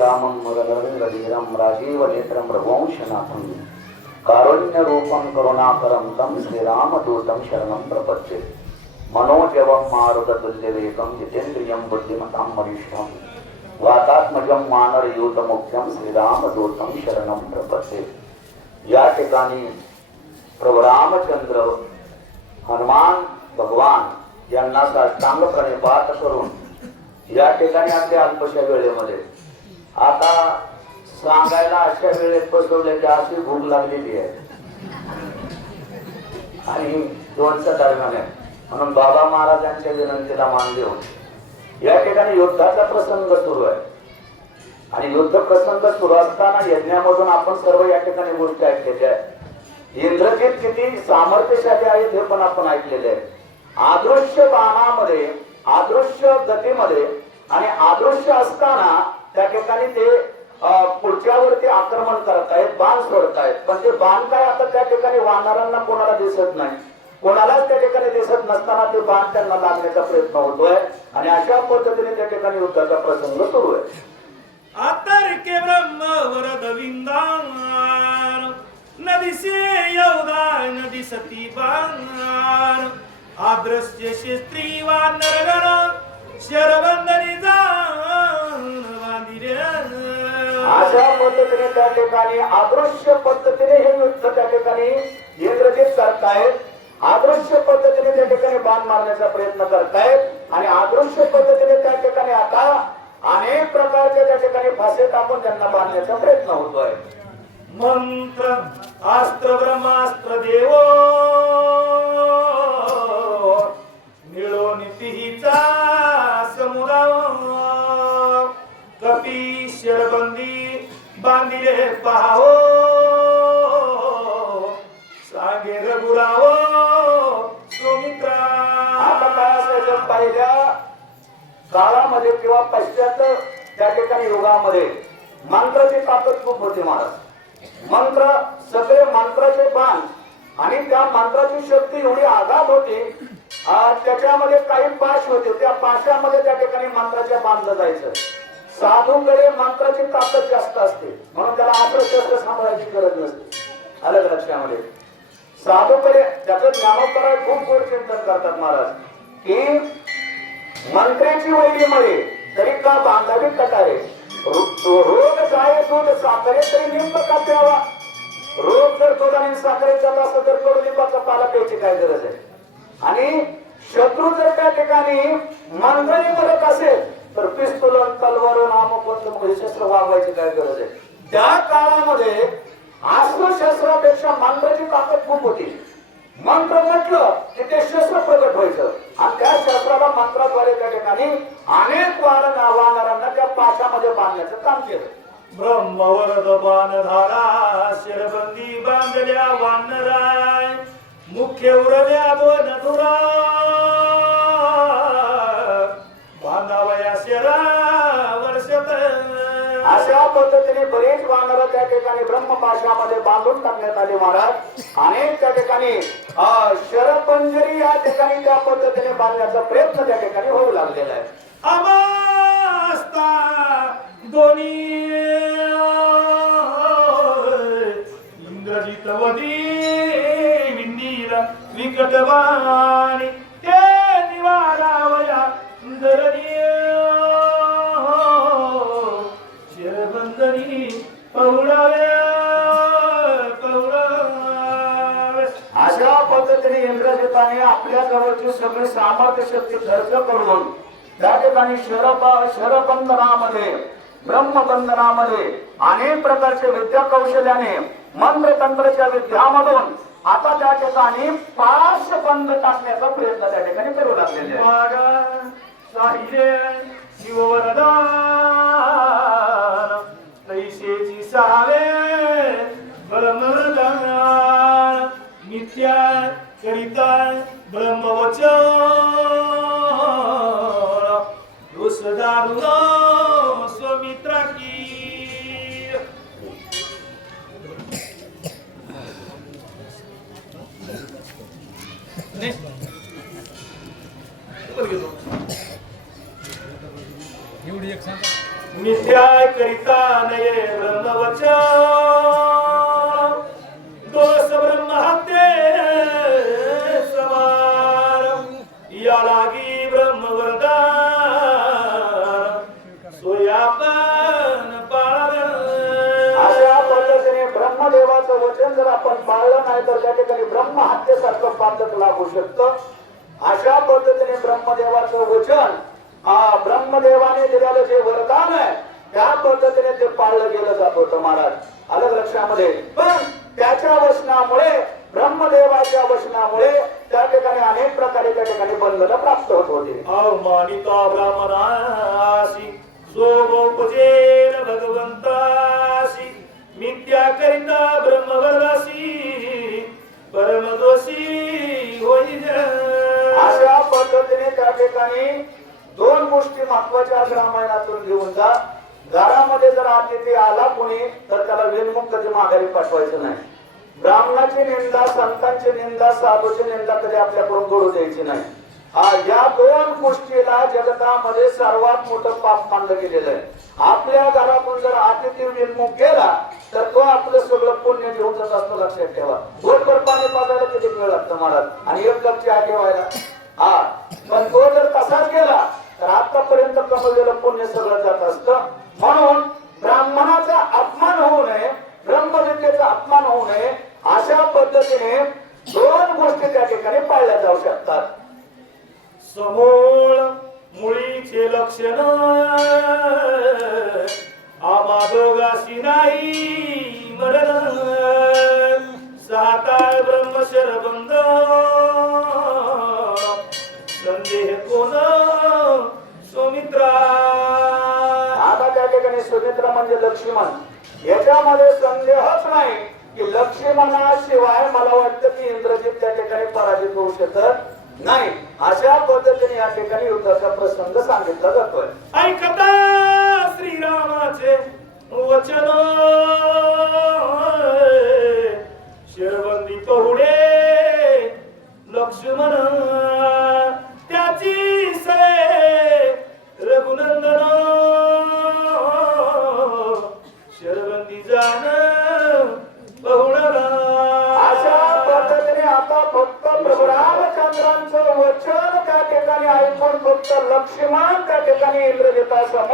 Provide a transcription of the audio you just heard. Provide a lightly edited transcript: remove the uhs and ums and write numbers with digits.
रामं रघुवीरं राजीव नेत्रं रघुवंशनाथं कारुण्य रूपं करुणाकरं तं श्रीरामदूतं शरणं प्रपद्ये मनोजवं मारुततुल्यवेगं जितेन्द्रियं बुद्धिमतां वरिष्ठं वातात्मजं वानरयूतमुख्यं श्रीरामदूतं शरणं प्रपद्ये। या ठिकाणी प्रभू रामचंद्र हनुमान भगवान यांना साष्टांग प्रणिपात करून या ठिकाणी आपल्या अल्पशा वेळेमध्ये आता सांगायला अशा वेळेत बसवले की अशी भूक लागलेली आहे आणि 2च्या दरम्यान आहे म्हणून बाबा महाराजांच्या विनंतीला मान देऊन या ठिकाणी युद्धाचा प्रसंग सुरू आहे आणि युद्ध प्रसंग सुरू असताना यज्ञामधून आपण सर्व या ठिकाणी गोष्टी ऐकलेल्या आहेत। इंद्रजित किती सामर्थ्यशाली आहेत हे पण आपण ऐकलेले आहे। अदृश्य बाणामध्ये अदृश्य गतीमध्ये आणि अदृश्य असताना त्या ठिकाणी ते पुढच्यावरती आक्रमण करतायत बाण सोडतायत पण ते बाण काय आता त्या ठिकाणी वानरांना कोणाला दिसत नाही कोणालाच त्या ठिकाणी दिसत नसताना ते बाण त्यांना लागण्याचा प्रयत्न होतोय आणि अशा पद्धतीने त्या ठिकाणी युद्धाचा प्रसंग सुरू आहे। आतर्के ब्रह्म वरद विंदार नदीसे यौदा नदी सती बांगार आदृश्य शेस्त्री वानरगण शरबंदनी जान वांदिरे अशा पद्धतीने त्या ठिकाणी अदृश्य पद्धतीने हे युद्ध त्या ठिकाणी इंद्रजित करतायत अदृश्य पद्धतीने त्या ठिकाणी बाण मारण्याचा प्रयत्न करतायत आणि अदृश्य पद्धतीने त्या ठिकाणी आता अनेक प्रकारचे त्या ठिकाणी फासे टाकून त्यांना बांधण्याचा प्रयत्न होतोय। मंत्र अस्त्र ब्रह्मास्त्र देवो मिळून तिहीचा समुदाय कपी शरबंदी बांधिले पाहो सांगे रघुराव सुमित्रा। आता काय असायचं पहिल्या काळामध्ये किंवा पश्चात त्या ठिकाणी युगामध्ये मंत्राची ताकद खूप होती महाराज। मंत्र सगळे मंत्राचे बाण आणि त्या मंत्राची शक्ती एवढी आघात होती त्याच्यामध्ये काही पाश होते त्या पाशामध्ये त्या ठिकाणी मंत्राच्या बांधलं जायचं। साधूंकडे मंत्राची ताकद जास्त असते म्हणून त्याला अस्त्र सांभाळायची गरज नसते। अलग लक्षामध्ये साधूकडे त्याचं ज्ञानोत्तर खूप गोड चिंतन करतात महाराज की मंत्र्याची वैरीमध्ये तरी का बांधावी कटारे रोग काय दूध साखरे तरी लिंब का प्यावा रोग जर दूध आणि साखरेचा असं तर कडुलिंबाचा पाला प्यायची काय गरज आहे आणि शत्रू जर त्या ठिकाणी मंत्री मदत असेल तर पिस्तूल तलवार नामकोण शस्त्र वागवायची काय गरज आहे। त्या काळामध्ये अस्त्रशस्त्रापेक्षा मंत्राची ताकद खूप होती। मंत्र म्हटलं की ते शस्त्र प्रगट व्हायचं आणि त्या शस्त्राला मंत्राद्वारे त्या ठिकाणी अनेक वानरांना त्या पाशामध्ये बांधण्याचं काम केलं। ब्रह्मवरद बाणधारा शरबंदी बांधल्या वानराय मुख्य उरल्या 2 धुरा बांधावया शरा वर्षत। अशा पद्धतीने बरेच वानर त्या ठिकाणी ब्रह्मपाशामध्ये बांधून टाकण्यात आले महाराज। अनेक त्या ठिकाणी शरपंजरी या ठिकाणी त्या पद्धतीने बांधण्याचा प्रयत्न त्या ठिकाणी होऊ लागलेला आहे। अवस्था दोन्ही इंद्रजित वदी विनील विकटवाणी ते निवारावया धरणी शरबंदनी पौळावे अशा पद्धतीने इंद्रजिताने आपल्या जवळची सगळी सामर्थ्य शक्ती खर्च करून त्या ठिकाणी शरबंधनामध्ये ब्रह्मबंधनामध्ये अनेक प्रकारचे विद्या कौशल्याने मंत्र तंत्राच्या विद्यामधून आता त्या ठिकाणी पाशबंध टाकण्याचा प्रयत्न त्या ठिकाणी करू लागलेले शिववरदान तैसेची सावे ब्रह्मवरदान नित्या करिता ब्रह्मवचन दुसदारुण स्वमित्रा की एवढी एक सांगा काय करिता नये ब्रह्मवचन दोष ब्रह्महत्ये समान या लागी ब्रह्मवरदान सोयापन पाळलं. अशा पद्धतीने ब्रह्मदेवाचं वचन जर आपण पाळलं नाही तर त्या ठिकाणी ब्रह्महत्येसारखं पातक लागू शकतं. अशा पद्धतीने ब्रह्मदेवाचं वचन ब्रह्मदेवाने दिलेलं जे वरदान आहे त्या पद्धतीने ते पाळलं गेलं जात होतं महाराज. अलग लक्षामध्ये पण त्याच्या वचनामुळे ब्रह्मदेवाच्या वचनामुळे त्या ठिकाणी अनेक प्रकारे त्या ठिकाणी बंधनं प्राप्त होत होती. अवमानिता ब्राह्मणासी सोमोपजेन भगवंतासी मिथ्या करिता ब्रह्मवरदासी परमदोषी होई अशा पद्धतीने त्या ठिकाणी दोन गोष्टी महत्वाच्या रामायणातून घेऊन जा. घरामध्ये जर अतिथी आला कोणी तर त्याला विनमुख कधी माघारी पाठवायचं नाही. ब्राह्मणाची निंदा, संतांची निंदा, साधूची निंदा कधी आपल्याकडून घडू द्यायची नाही. या दोन गोष्टीला जगतामध्ये सर्वात मोठं पाप मानलं गेलेलं आहे. आपल्या घरातून जर अतिथी विनमुख गेला तर तो आपलं सगळं पुण्य घेऊन जात असतो. लक्षात ठेवा. गोटभर पाणी पाजायला किती वेळ लागतं महाराज आणि एक कप चहा ठेवायला. पण तो जर तसाच गेला तर आतापर्यंत कमवलेलं पुण्य सगळं जात असतं. म्हणून ब्राह्मणाचा अपमान होऊ नये, ब्रह्मविद्येचा अपमान होऊ नये अशा पद्धतीने दोन गोष्टी त्या ठिकाणी पाळल्या जाऊ शकतात. समूळ मुळीचे लक्षण आम्हा दोघाशी नाही मरण साताळ ब्रह्मशरबंध संदेह कोण सुमित्रा. आता त्या ठिकाणी सुमित्रा म्हणजे लक्ष्मण. याच्यामध्ये संदेहच नाही की लक्ष्मणाशिवाय मला वाटतं की इंद्रजित त्या ठिकाणी पराजित होऊ शकत नाही. अशा पद्धतीने या ठिकाणी युद्धाचा प्रसंग सांगितला जातोय. ऐकता श्रीरामाचे वचन शिरबंदी पहुडे लक्ष्मण त्याची सय रघुनंदन शिरबंदी जाण पहुडला. अशा पद्धतीने आता फक्त प्रभू रामचंद्रांचं वचन त्या ठिकाणी ऐकून फक्त लक्ष्मण त्या ठिकाणी इंद्रजितासमोर